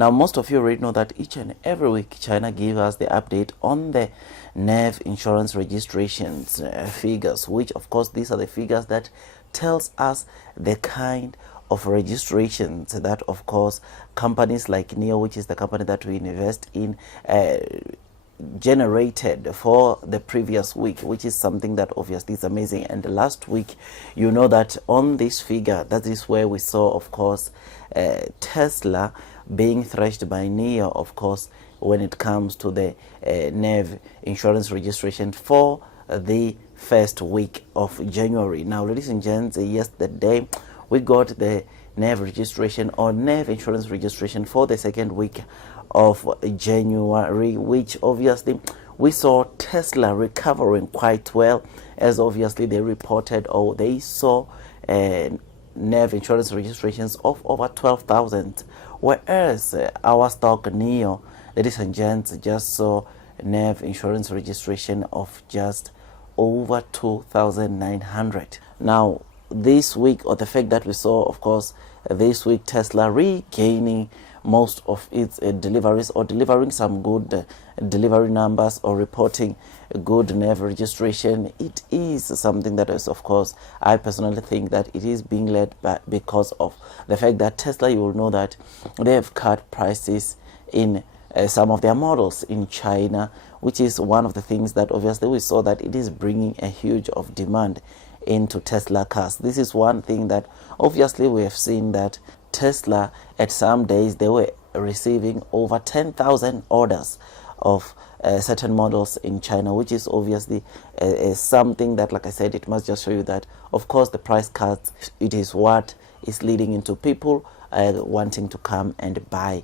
Now, most of you already know that each and every week China gives us the update on the NEV insurance registrations figures, which of course these are the figures that tells us the kind of registrations that of course companies like NIO, which is the company that we invest in, generated for the previous week, which is something that obviously is amazing. And last week, you know that on this figure, that is where we saw of course Tesla being thrashed by NIO, of course, when it comes to the NEV insurance registration for the first week of January. Now, ladies and gents, yesterday we got the NEV registration or NEV insurance registration for the second week of January, which obviously we saw Tesla recovering quite well, as obviously they reported, or they saw NEV insurance registrations of over 12,000, whereas our stock NIO, ladies and gents, just saw NEV insurance registration of just over 2,900. Now, this week, or the fact that we saw, of course, this week Tesla regaining most of its deliveries, or delivering some good delivery numbers, or reporting good NEV registration, it is something that is, of course, I personally think that it is being led by because of the fact that Tesla, you will know that they have cut prices in some of their models in China, which is one of the things that obviously we saw that it is bringing a huge of demand into Tesla cars. This is one thing that obviously we have seen that Tesla, at some days they were receiving over 10,000 orders of certain models in China, which is obviously something that, like I said, it must just show you that of course the price cuts, it is what is leading into people wanting to come and buy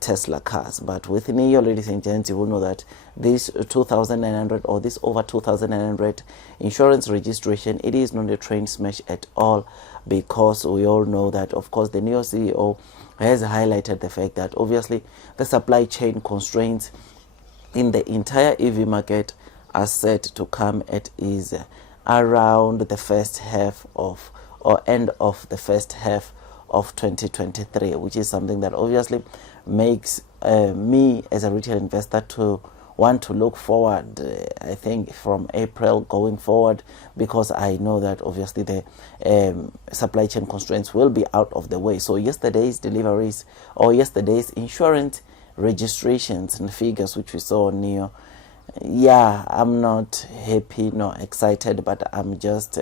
Tesla cars. But with NIO, ladies and gents, you will know that this 2,900 or this over 2,900 insurance registration, it is not a train smash at all, because we all know that of course the NIO CEO has highlighted the fact that obviously the supply chain constraints in the entire EV market are set to come at is around the first half of, or end of the first half of 2023, which is something that obviously makes me as a retail investor to want to look forward, I think, from April going forward, because I know that obviously the supply chain constraints will be out of the way. So yesterday's deliveries, or yesterday's insurance registrations and figures which we saw on NIO, yeah, I'm not happy nor excited, but I'm just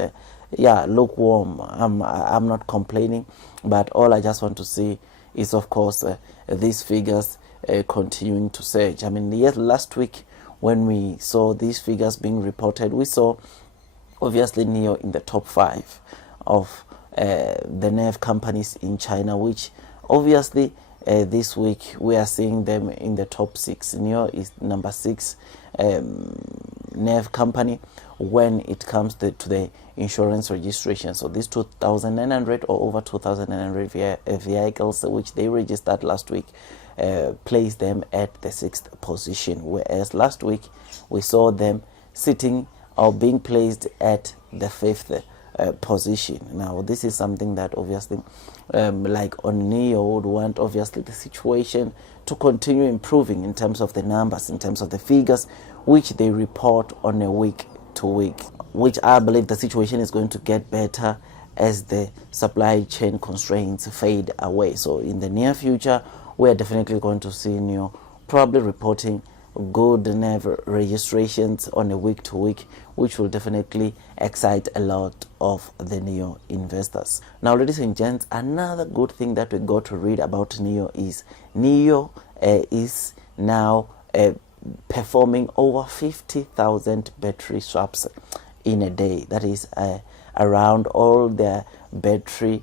lukewarm. I'm not complaining, but all I just want to see is of course these figures continuing to surge. I mean, yes, last week when we saw these figures being reported, we saw obviously NIO in the top 5 of the NEV companies in China, which obviously this week we are seeing them in the top 6. NIO is number 6 NEV company when it comes to the insurance registration. So these 2,900 or over 2,900 vehicles which they registered last week placed them at the 6th position, whereas last week we saw them sitting or being placed at the 5th position. Now this is something that obviously like on NIO would want obviously the situation to continue improving in terms of the numbers, in terms of the figures which they report on a week to week, which I believe the situation is going to get better as the supply chain constraints fade away. So in the near future, we are definitely going to see NIO probably reporting good NEV registrations on a week to week, which will definitely excite a lot of the NIO investors. Now, ladies and gents, another good thing that we got to read about NIO is NIO is now performing over 50,000 battery swaps in a day. That is around all their battery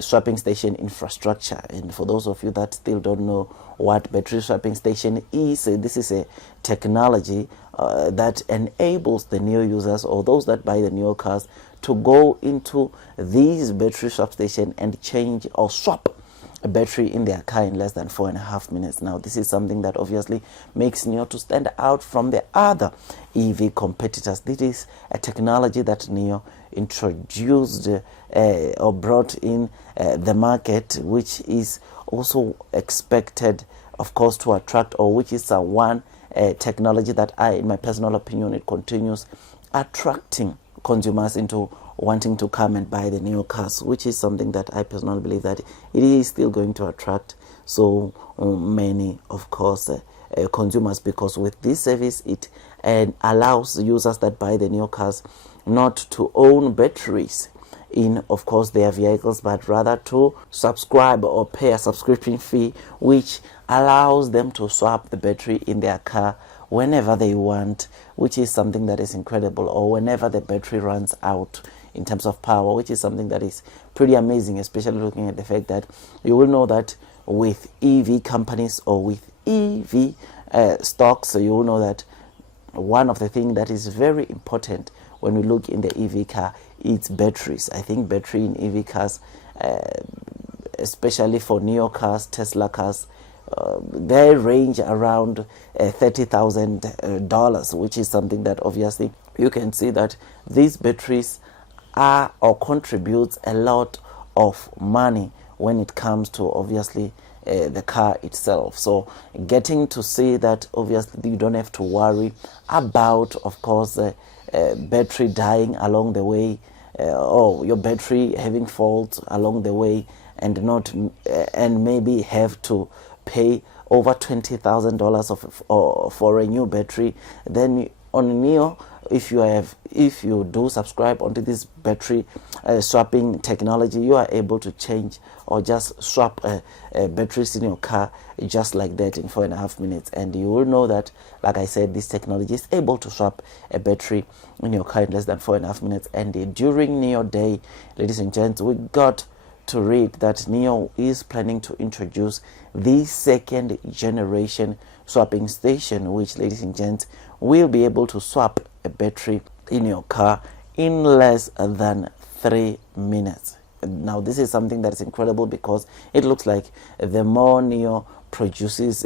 swapping station infrastructure. And for those of you that still don't know what battery swapping station is, this is a technology that enables the NIO users, or those that buy the NIO cars, to go into these battery swap station and change or swap a battery in their car in less than 4.5 minutes. Now this is something that obviously makes NIO to stand out from the other EV competitors. This is a technology that NIO introduced or brought in the market, which is also expected, of course, to attract, or which is one technology that in my personal opinion, it continues attracting consumers into wanting to come and buy the new cars, which is something that I personally believe that it is still going to attract so many, of course, consumers, because with this service it allows users that buy the new cars not to own batteries in, of course, their vehicles, but rather to subscribe or pay a subscription fee, which allows them to swap the battery in their car whenever they want, which is something that is incredible, or whenever the battery runs out in terms of power, which is something that is pretty amazing, especially looking at the fact that you will know that with EV companies or with EV stocks, so you will know that one of the things that is very important when we look in the EV car, it's batteries. I think battery in EV cars, especially for Neo cars, Tesla cars, they range around $30,000, which is something that obviously you can see that these batteries are or contributes a lot of money when it comes to obviously the car itself. So getting to see that obviously you don't have to worry about, of course, battery dying along the way, or your battery having faults along the way, and not and maybe have to pay over $20,000 for a new battery. Then on Neo, if you do subscribe onto this battery swapping technology, you are able to change or just swap batteries in your car just like that in 4.5 minutes. And you will know that, like I said, this technology is able to swap a battery in your car in less than 4.5 minutes. And during Neo Day, ladies and gents, we got to read that Neo is planning to introduce the second generation swapping station, which, ladies and gents, will be able to swap a battery in your car in less than 3 minutes. Now, this is something that is incredible, because it looks like the more Neo produces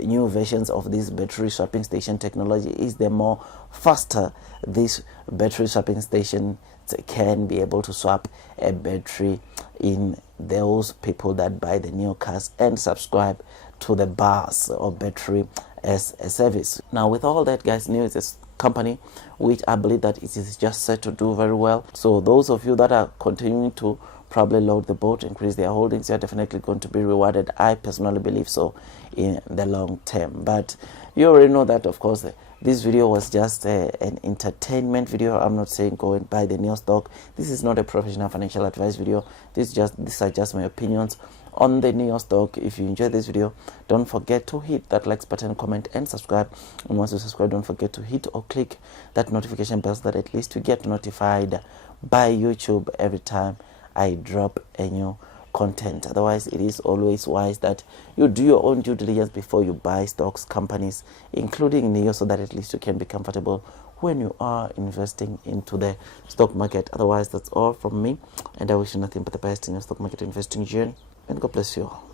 new versions of this battery swapping station technology, is the more faster this battery swapping station can be able to swap a battery in those people that buy the new cars and subscribe to the bus or battery as a service. Now, with all that, guys, Neo is a company which I believe that it is just set to do very well. So those of you that are continuing to probably load the boat, increase their holdings, you're definitely going to be rewarded. I personally believe so in the long term. But you already know that, of course, this video was just an entertainment video. I'm not saying go and buy the Neo stock. This is not a professional financial advice video. These are just my opinions on the Neo stock. If you enjoyed this video, don't forget to hit that like button, comment, and subscribe. And once you subscribe, don't forget to hit or click that notification bell so that at least you get notified by YouTube every time I drop a new content. Otherwise, it is always wise that you do your own due diligence before you buy stocks, companies, including Neo, so that at least you can be comfortable when you are investing into the stock market. Otherwise, that's all from me, and I wish you nothing but the best in your stock market investing journey, and God bless you all.